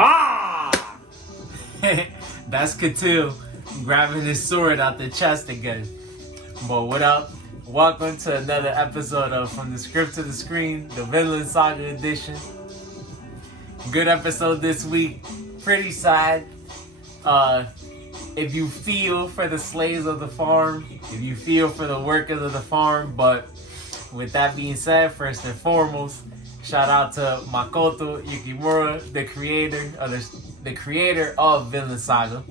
Ah! That's Katil grabbing his sword out the chest again. But what up? Welcome to another episode of From the Script to the Screen, the Vinland Saga edition. Good episode this week. Pretty sad. If you feel for the slaves of the farm, if you feel for the workers of the farm, but with that being said, first and foremost, shout out to Makoto Yukimura, the creator of Vinland Saga.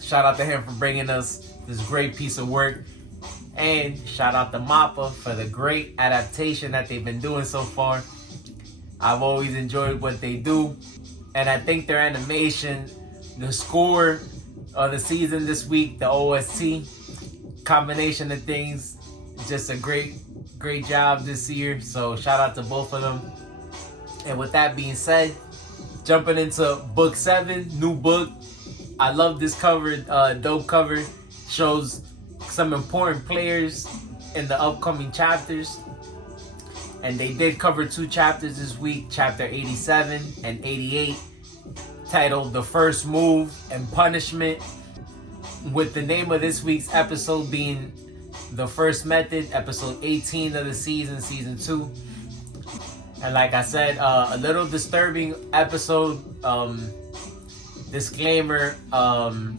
Shout out to him for bringing us this great piece of work. And shout out to MAPPA for the great adaptation that they've been doing so far. I've always enjoyed what they do. And I think their animation, the score of the season this week, the OST, combination of things, just a great job this year. So shout out to both of them. And with that being said, jumping into book 7, new book. I love this cover, dope cover. Shows some important players in the upcoming chapters. And they did cover 2 chapters this week, chapter 87 and 88, titled The First Move and Punishment, with the name of this week's episode being The First Method, episode 18 of the season 2. And like I said, a little disturbing episode. Disclaimer,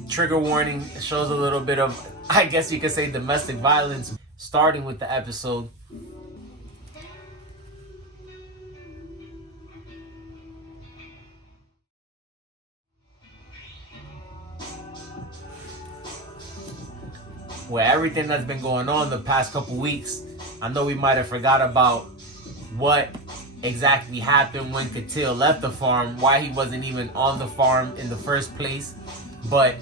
trigger warning, shows a little bit of, I guess you could say, domestic violence, starting with the episode. Where everything that's been going on the past couple weeks, I know we might have forgot about what exactly happened when Katil left the farm, why he wasn't even on the farm in the first place. But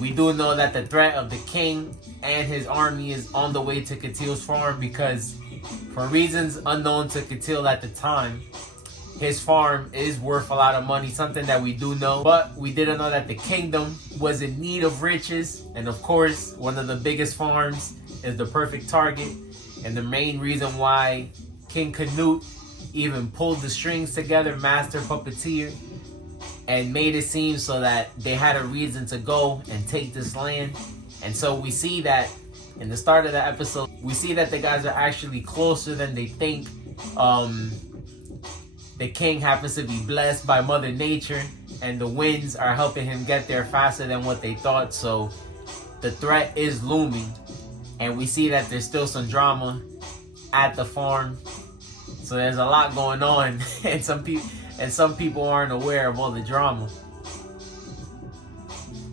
we do know that the threat of the king and his army is on the way to Katil's farm, because for reasons unknown to Katil at the time, his farm is worth a lot of money, something that we do know. But we didn't know that the kingdom was in need of riches. And of course, one of the biggest farms is the perfect target. And the main reason why King Canute even pulled the strings together, master puppeteer, and made it seem so that they had a reason to go and take this land. And so we see that in the start of the episode, we see that the guys are actually closer than they think. The king happens to be blessed by Mother Nature, and the winds are helping him get there faster than what they thought. So the threat is looming, and we see that there's still some drama at the farm. So there's a lot going on, and some people aren't aware of all the drama.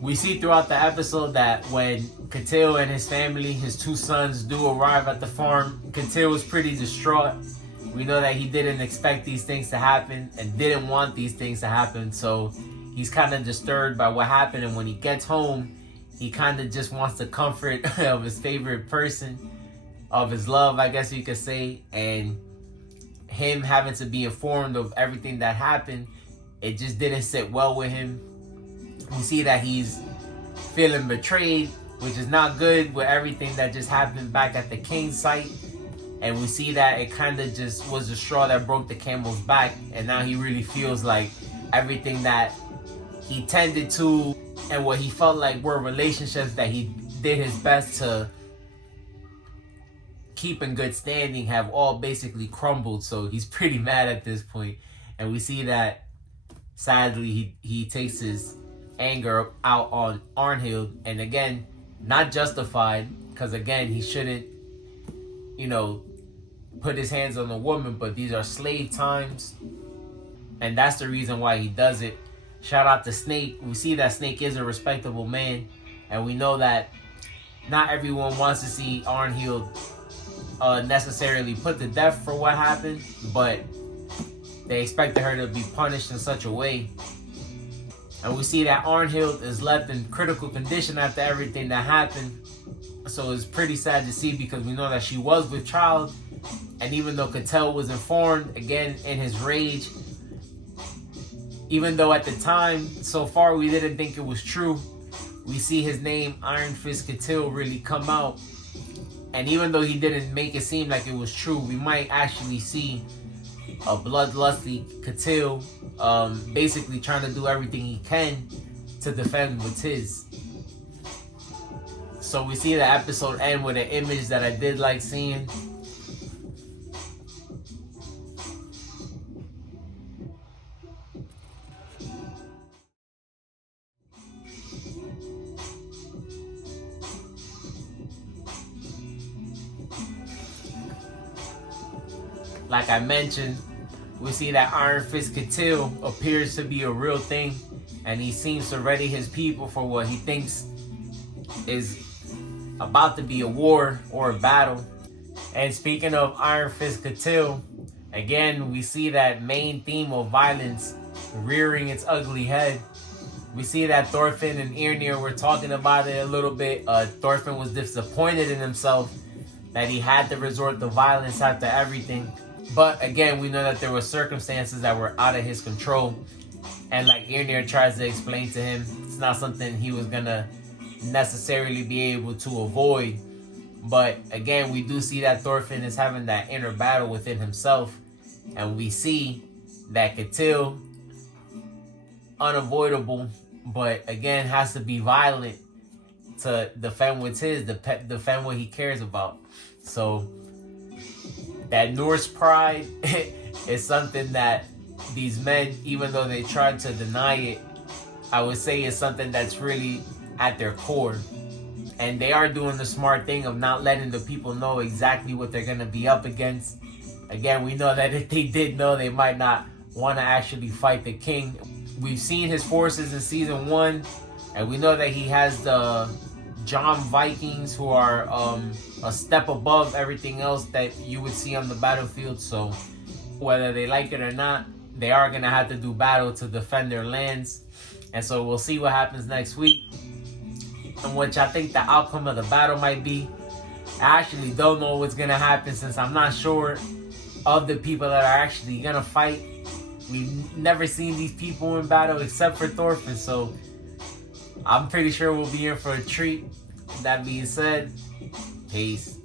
We see throughout the episode that when Katil and his family, his 2 sons, do arrive at the farm, Katil was pretty distraught. We know that he didn't expect these things to happen and didn't want these things to happen. So he's kind of disturbed by what happened. And when he gets home, he kind of just wants the comfort of his favorite person, of his love, I guess you could say. And him having to be informed of everything that happened, it just didn't sit well with him. We see that he's feeling betrayed, which is not good with everything that just happened back at the king's site. And we see that it kind of just was the straw that broke the camel's back. And now he really feels like everything that he tended to and what he felt like were relationships that he did his best to keep in good standing have all basically crumbled. So he's pretty mad at this point. And we see that, sadly, he takes his anger out on Arnhild. And again, not justified, because again, he shouldn't, put his hands on a woman, but these are slave times, and that's the reason why he does it. Shout out to Snake. We see that Snake is a respectable man, and we know that not everyone wants to see Arnhild necessarily put to death for what happened, but they expected her to be punished in such a way. And we see that Arnhild is left in critical condition after everything that happened. So it's pretty sad to see, because we know that she was with child. And even though Katil was informed, again, in his rage, even though at the time, so far, we didn't think it was true, we see his name, Iron Fist Katil, really come out. And even though he didn't make it seem like it was true, we might actually see a bloodlusty Catil, basically trying to do everything he can to defend what's his. So we see the episode end with an image that I did like seeing. Like I mentioned, we see that Iron Fist Catil appears to be a real thing, and he seems to ready his people for what he thinks is about to be a war or a battle. And speaking of Iron Fist Catil, again, we see that main theme of violence rearing its ugly head. We see that Thorfinn and Yrnir were talking about it a little bit. Thorfinn was disappointed in himself that he had to resort to violence after everything. But again, we know that there were circumstances that were out of his control. And like Yrnir tries to explain to him, it's not something he was gonna necessarily be able to avoid. But again, we do see that Thorfinn is having that inner battle within himself. And we see that Catil, unavoidable, but again, has to be violent to defend what's his, defend what he cares about. So that Norse pride is something that these men, even though they tried to deny it, I would say is something that's really at their core. And they are doing the smart thing of not letting the people know exactly what they're going to be up against. Again, we know that if they did know, they might not want to actually fight the king. We've seen his forces in season 1, and we know that he has the John Vikings, who are a step above everything else that you would see on the battlefield. So whether they like it or not, they are going to have to do battle to defend their lands. And so we'll see what happens next week, and which I think the outcome of the battle might be. I actually don't know what's going to happen, since I'm not sure of the people that are actually going to fight. We've never seen these people in battle except for Thorfinn, so I'm pretty sure we'll be in for a treat. That being said, peace.